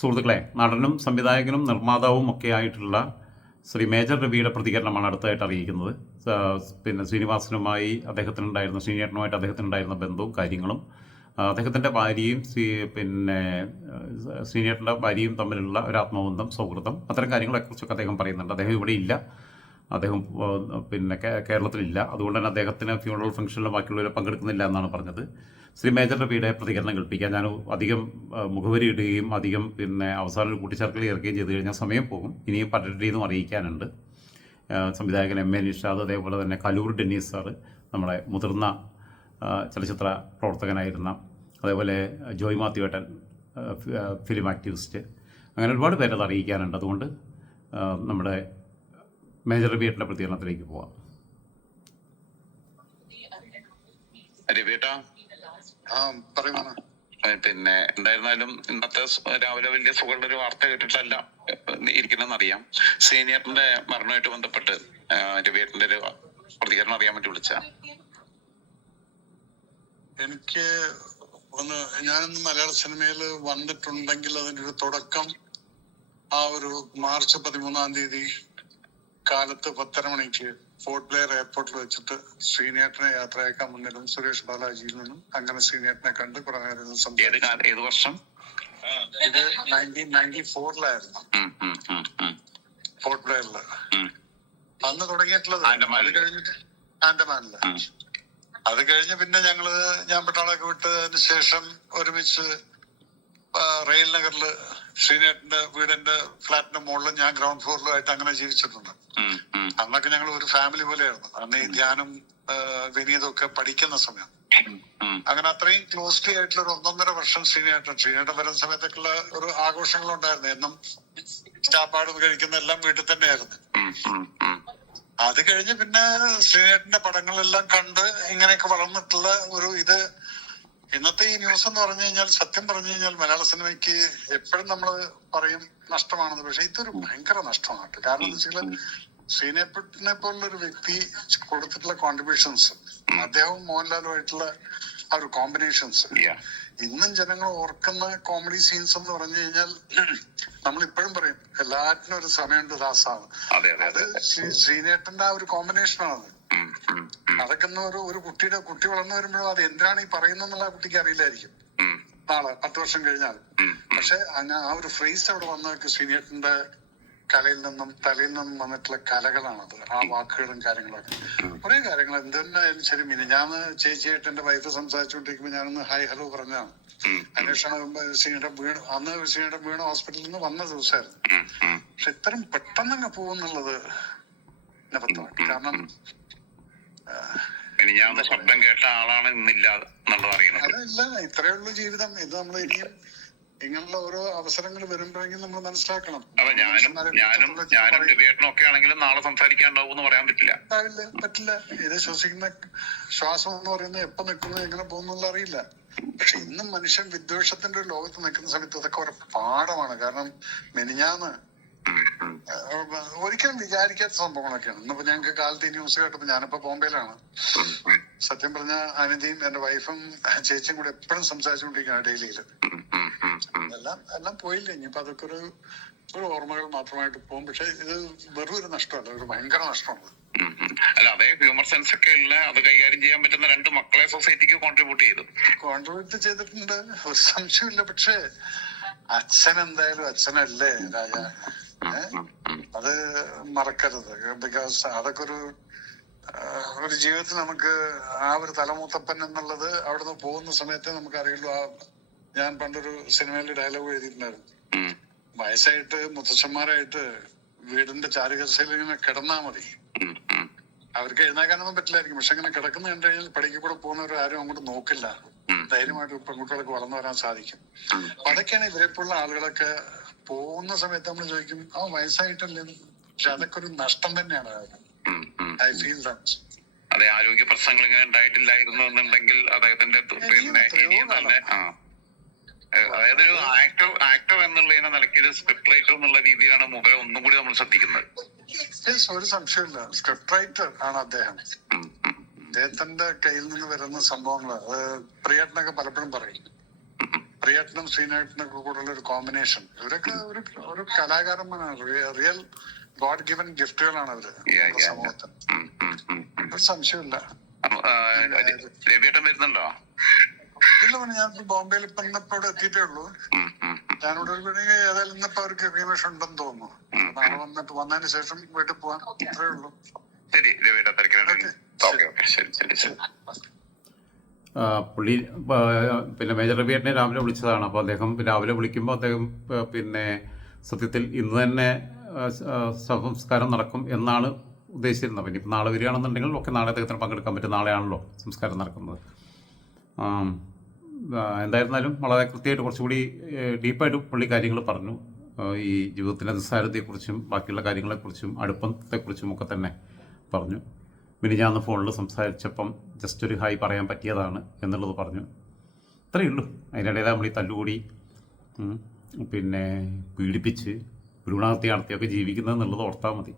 സുഹൃത്തുക്കളെ, നടനും സംവിധായകനും നിർമ്മാതാവും ഒക്കെ ആയിട്ടുള്ള ശ്രീ മേജർ രവിയുടെ പ്രതികരണമാണ് അടുത്തതായിട്ട് അറിയിക്കുന്നത്. പിന്നെ ശ്രീനിവാസനുമായി ശ്രീനിയേട്ടനുമായിട്ട് ബന്ധവും കാര്യങ്ങളും, അദ്ദേഹത്തിൻ്റെ ഭാര്യയും പിന്നെ ശ്രീനിയേട്ടൻ്റെ ഭാര്യയും തമ്മിലുള്ള ഒരു ആത്മബന്ധം, സൗഹൃദം, അത്തരം കാര്യങ്ങളെക്കുറിച്ചൊക്കെ അദ്ദേഹം പറയുന്നുണ്ട്. അദ്ദേഹം ഇവിടെ ഇല്ല, അദ്ദേഹം പിന്നെ കേരളത്തിലില്ല. അതുകൊണ്ട് തന്നെ അദ്ദേഹത്തിന് ഫ്യൂണറൽ ഫംഗ്ഷനിലും ബാക്കിയുള്ളവരെ പങ്കെടുക്കുന്നില്ല എന്നാണ് പറഞ്ഞത്. ശ്രീ മേജർ രവിയുടെ പ്രതികരണം കേൾപ്പിക്കാൻ ഞാൻ അധികം മുഖവരി ഇടുകയും അധികം പിന്നെ അവസാനം ഒരു കൂട്ടിച്ചേർക്കൽ ചേർക്കുകയും ചെയ്ത് കഴിഞ്ഞാൽ സമയം പോകും. ഇനിയും പലരുടെയും അറിയിക്കാനുണ്ട്. സംവിധായകൻ എം എ നിഷാദ്, അതേപോലെ തന്നെ കലൂർ ഡെന്നീസ് സാറ്, നമ്മുടെ മുതിർന്ന ചലച്ചിത്ര പ്രവർത്തകനായിരുന്ന, അതേപോലെ ജോയ് മാത്യുവേട്ടൻ, ഫിലിം ആക്ടിവിസ്റ്റ്, അങ്ങനെ ഒരുപാട് പേരത് അറിയിക്കാനുണ്ട്. അതുകൊണ്ട് നമ്മുടെ മേജർ രവിയുടെ പ്രതികരണത്തിലേക്ക് പോവാം. പിന്നെ എന്തായിരുന്നാലും ഇന്നത്തെ രാവിലെ വലിയ സുഖമുള്ള ഒരു വാർത്ത കേട്ടിട്ടല്ല ഇരിക്കണമെന്നറിയാം. സീനിയറിന്റെ മരണവുമായിട്ട് ബന്ധപ്പെട്ട് രവിയേട്ടന്റെ ഒരു പ്രതികരണം അറിയാൻ വേണ്ടി വിളിച്ച. എനിക്ക് ഞാനൊന്ന് മലയാള സിനിമയിൽ വന്നിട്ടുണ്ടെങ്കിൽ അതിന്റെ ഒരു തുടക്കം ആ ഒരു മാർച്ച് 13 കാലത്ത് 10:30 മണിക്ക് ഫോർട്ട് ബ്ലെയർ എയർപോർട്ടിൽ വെച്ചിട്ട് ശ്രീനിയേട്ടനെ യാത്രയാക്കാൻ മുന്നിലും സുരേഷ് ബാലാജിയിൽ നിന്നും അങ്ങനെ ശ്രീനിയേട്ടനെ കണ്ട് കുറെ നേരം സംസാരിച്ചു. ഏത് വർഷം? ഇത് 1994-ലായിരുന്നു, ഫോർട്ട് ബ്ലെയറില് അന്ന് തുടങ്ങിയിട്ടുള്ളത്. അത് കഴിഞ്ഞിട്ട് ആൻഡമാനില്. അത് കഴിഞ്ഞ് പിന്നെ ഞാൻ പട്ടാളൊക്കെ വിട്ടതിന് ശേഷം ഒരുമിച്ച് റെയിൽ നഗറില് ശ്രീനേട്ടന്റെ വീടിന്റെ ഫ്ലാറ്റിന്റെ മുകളിലും ഞാൻ ഗ്രൗണ്ട് ഫ്ലോറിലുമായിട്ട് അങ്ങനെ ജീവിച്ചിട്ടുണ്ട്. അന്നൊക്കെ ഞങ്ങൾ ഒരു ഫാമിലി പോലെയായിരുന്നു. അന്ന് ഈ ധ്യാനം വിനീതും ഒക്കെ പഠിക്കുന്ന സമയം. അങ്ങനെ അത്രയും ക്ലോസ്ലി ആയിട്ടുള്ള ഒരു 1.5 വർഷം ശ്രീനേട്ടൻ വരുന്ന സമയത്തൊക്കെയുള്ള ഒരു ആഘോഷങ്ങളുണ്ടായിരുന്നു. എന്നും ചാപ്പാടും കഴിക്കുന്ന എല്ലാം വീട്ടിൽ തന്നെയായിരുന്നു. അത് കഴിഞ്ഞ് പിന്നെ ശ്രീനേട്ടന്റെ പടങ്ങളെല്ലാം കണ്ട് ഇങ്ങനെയൊക്കെ വളർന്നിട്ടുള്ള ഒരു ഇത്. ഇന്നത്തെ ഈ ന്യൂസ് എന്ന് പറഞ്ഞു കഴിഞ്ഞാൽ, സത്യം പറഞ്ഞു കഴിഞ്ഞാൽ മലയാള സിനിമയ്ക്ക് എപ്പോഴും നമ്മൾ പറയും നഷ്ടമാണെന്ന്. പക്ഷെ ഇതൊരു ഭയങ്കര നഷ്ടമാണ്. കാരണം എന്താ വെച്ചാൽ ശ്രീനേട്ടനെ പോലുള്ള ഒരു വ്യക്തി കൊടുത്തിട്ടുള്ള കോൺട്രിബ്യൂഷൻസ്, അദ്ദേഹവും മോഹൻലാലുമായിട്ടുള്ള ആ ഒരു കോമ്പിനേഷൻസ്, ഇന്നും ജനങ്ങൾ ഓർക്കുന്ന കോമഡി സീൻസ് എന്ന് പറഞ്ഞു കഴിഞ്ഞാൽ നമ്മൾ ഇപ്പോഴും പറയും എല്ലാറ്റിനും ഒരു സമയമുണ്ട് ദാസാണ്. അത് ശ്രീനേട്ടന്റെ ആ ഒരു കോമ്പിനേഷനാണത്. അതൊക്കെ ഒരു കുട്ടി വളർന്നു വരുമ്പോഴും അത് എന്തിനാണ് ഈ പറയുന്നതെന്നുള്ള കുട്ടിക്ക് അറിയില്ലായിരിക്കും നാളെ 10 വർഷം കഴിഞ്ഞാൽ. പക്ഷെ ആ ഒരു ഫ്രേസ് അവിടെ വന്നതൊക്കെ ശ്രീനേട്ടന്റെ കലയിൽ നിന്നും തലയിൽ നിന്നും വന്നിട്ടുള്ള കലകളാണത്. ആ വാക്കുകളും കാര്യങ്ങളൊക്കെ കുറെ കാര്യങ്ങൾ എന്തെന്നായാലും ശരി. ഞാൻ ചേച്ചിയായിട്ട് എന്റെ വൈഫ് സംസാരിച്ചുകൊണ്ടിരിക്കുമ്പോൾ ഞാനൊന്ന് ഹായ് ഹലോ പറഞ്ഞാണ്. അന്വേഷണം ശ്രീനേട്ടൻ വീണ് ഹോസ്പിറ്റലിൽ നിന്ന് വന്ന ദിവസമായിരുന്നു. പക്ഷെ ഇത്രയും പെട്ടെന്നങ്ങ് പോകുന്നുള്ളത് അബദ്ധമാണ്. കാരണം ശബ്ദം കേട്ട ആളാണ് ഇന്നില്ല എന്നുള്ളത് അറിയണം. അതല്ല, ഇത്രയേ ഉള്ളൂ ജീവിതം. ഇത് നമ്മൾ ഇനിയും ഇങ്ങനെയുള്ള ഓരോ അവസരങ്ങൾ വരുമ്പോഴെങ്കിലും നമ്മൾ മനസ്സിലാക്കണം. ഞാനും രവിയേട്ടനൊക്കെ ആണെങ്കിലും നാളെ സംസാരിക്കാണ്ടാവും എന്ന് പറയാൻ പറ്റില്ല. ഇത് ശ്വസിക്കുന്ന ശ്വാസം എന്ന് പറയുന്നത് എപ്പോ നിൽക്കുന്നു എങ്ങനെ പോകുന്നുള്ള അറിയില്ല. പക്ഷെ ഇന്നും മനുഷ്യൻ വിദ്വേഷത്തിന്റെ ഒരു ലോകത്ത് നിൽക്കുന്ന സമയത്ത് അതൊക്കെ ഒരു പാഠമാണ്. കാരണം മെനിഞ്ഞാന്ന് ഒരിക്കലും വിചാരിക്കാത്ത സംഭവങ്ങളൊക്കെയാണ്. ഇന്നിപ്പോ ഞങ്ങൾക്ക് കാലത്ത് ഈ ന്യൂസ് കേട്ടപ്പോ, ഞാനിപ്പോ ബോംബെയിലാണ്. സത്യം പറഞ്ഞ അനിതയും എന്റെ വൈഫും ചേച്ചിയും കൂടെ എപ്പോഴും സംസാരിച്ചുകൊണ്ടിരിക്കുകയാണ് ഡെയിലിയില്. എല്ലാം പോയില്ല. ഇനിയിപ്പോ അതൊക്കെ ഒരു ഓർമ്മകൾ മാത്രമായിട്ട് പോകും. പക്ഷെ ഇത് വെറും ഒരു നഷ്ടമല്ല, ഒരു ഭയങ്കര നഷ്ടമാണ്. അല്ല, അതേ ഹ്യൂമർ സെൻസ് ഒക്കെ ഉള്ള, അത് കൈകാര്യം ചെയ്യാൻ പറ്റുന്ന 2 മക്കളെ സൊസൈറ്റിക്ക് കോൺട്രിബ്യൂട്ട് ചെയ്തിട്ടുണ്ട്, ഒരു സംശയമില്ല. പക്ഷേ അച്ഛൻ എന്തായാലും അച്ഛനല്ലേ രാജ, അത് മറക്കരുത്. ബിക്കോസ് അതൊക്കെ ഒരു ജീവിതത്തിൽ നമുക്ക് ആ ഒരു തലമൂത്തപ്പൻ എന്നുള്ളത് അവിടുന്ന് പോകുന്ന സമയത്ത് നമുക്ക് അറിയുള്ളൂ. ഞാൻ പണ്ടൊരു സിനിമയിൽ ഡയലോഗ് എഴുതിയിട്ടുണ്ടായിരുന്നു. വയസ്സായിട്ട് മുത്തച്ഛന്മാരായിട്ട് വീടിന്റെ ചാരുകസയിൽ ഇങ്ങനെ കിടന്നാ മതി. അവർക്ക് എഴുന്നേക്കാനൊന്നും പറ്റില്ലായിരിക്കും. പക്ഷെ ഇങ്ങനെ കിടക്കുന്ന കണ്ടു കഴിഞ്ഞാൽ പടിക്ക് കൂടെ പോകുന്നവർ ആരും അങ്ങോട്ട് നോക്കില്ല. ധൈര്യമായിട്ട് പെൺകുട്ടികൾക്ക് വളർന്നു വരാൻ സാധിക്കും. അതൊക്കെയാണ് ഇവരെപ്പോലുള്ള ആളുകളൊക്കെ പോകുന്ന സമയത്ത് നമ്മൾ ചോദിക്കും, വയസ്സായിട്ടല്ലേ. പക്ഷെ അതൊക്കെ ഒരു നഷ്ടം തന്നെയാണ്. I feel that. അതെ, ആരോഗ്യ പ്രശ്നങ്ങൾ ഇങ്ങനെ ഉണ്ടായിട്ടില്ലായിരുന്നു എന്നുണ്ടെങ്കിൽ അദ്ദേഹത്തിന്റെ അതായത് ഒരു ആക്ടർ എന്നുള്ളതിനെ നിലയ്ക്ക് ഒരു സ്ക്രിപ്റ്റ് റൈറ്റർ എന്നുള്ള രീതിയിലാണ് മുഖം ഒന്നും കൂടി നമ്മൾ ശ്രദ്ധിക്കുന്നത്. ഒരു സംശയമില്ല, സ്ക്രിപ്റ്റ് റൈറ്റർ ആണ് അദ്ദേഹം. അദ്ദേഹത്തിന്റെ കയ്യിൽ നിന്ന് വരുന്ന സംഭവങ്ങള് പ്രിയേട്ടനൊക്കെ പലപ്പോഴും പറയും. പ്രിയട്ടനും ശ്രീനാഥിനൊക്കെ കൂടെയുള്ള ഒരു കോമ്പിനേഷൻ. ഇവരൊക്കെ ഒരു കലാകാരന്മാരാണ്. റിയൽ ഗോഡ് ഗിവൻ ഗിഫ്റ്റുകളാണ് അവര് സമൂഹത്തിന്. ഒരു സംശയമില്ല. രവിയേട്ടൻ വരുന്നുണ്ടോ? ഇല്ല, ഞാൻ ബോംബെയിൽ ഇപ്പൊ ഇന്നിപ്പോ ഇവിടെ എത്തിയിട്ടേ ഉള്ളൂ. ഞാനിവിടെ ഒരു വേണമെങ്കിൽ ഏതായാലും ഇന്നിപ്പോ അവർക്ക് ക്രീമേഷൻ ഉണ്ടെന്ന് തോന്നുന്നു. നാളെ വന്നതിന് ശേഷം വീട്ടിൽ പോവാൻ. അത്രേ ഉള്ളൂ. ശരി രവിയേട്ടൻ, തിരക്കിലുണ്ടെങ്കിൽ ശരി. പുള്ളി പിന്നെ മേജർ രവിയേട്ടനെ രാവിലെ വിളിച്ചതാണ്. അപ്പോൾ അദ്ദേഹം രാവിലെ വിളിക്കുമ്പോൾ അദ്ദേഹം പിന്നെ സത്യത്തിൽ ഇന്ന് തന്നെ സംസ്കാരം നടക്കും എന്നാണ് ഉദ്ദേശിച്ചിരുന്നത്. പിന്നെ ഇപ്പം നാളെ വരികയാണെന്നുണ്ടെങ്കിൽ ഒക്കെ നാളെ അദ്ദേഹത്തിന് പങ്കെടുക്കാൻ പറ്റും. നാളെയാണല്ലോ സംസ്കാരം നടക്കുന്നത്. എന്തായിരുന്നാലും വളരെ കൃത്യമായിട്ട് കുറച്ചുകൂടി ഡീപ്പായിട്ട് പുള്ളി കാര്യങ്ങൾ പറഞ്ഞു. ഈ ജീവിതത്തിൻ്റെ നിസ്സാരതയെക്കുറിച്ചും ബാക്കിയുള്ള കാര്യങ്ങളെക്കുറിച്ചും അടുപ്പത്തെക്കുറിച്ചും ഒക്കെ തന്നെ പറഞ്ഞു. പിന്നെ ഞാൻ അന്ന് ഫോണിൽ സംസാരിച്ചപ്പം ജസ്റ്റ് ഒരു ഹായ് പറയാൻ പറ്റിയതാണ് എന്നുള്ളത് പറഞ്ഞു. അത്രയേ ഉള്ളൂ. അതിനിടയിൽ നമ്മൾ ഈ തല്ലുകൂടി പിന്നെ പീഡിപ്പിച്ച് ഭ്രൂണഹത്യ നടത്തിയൊക്കെ ജീവിക്കുന്നത് എന്നുള്ളത് ഓർത്താൽ മതി.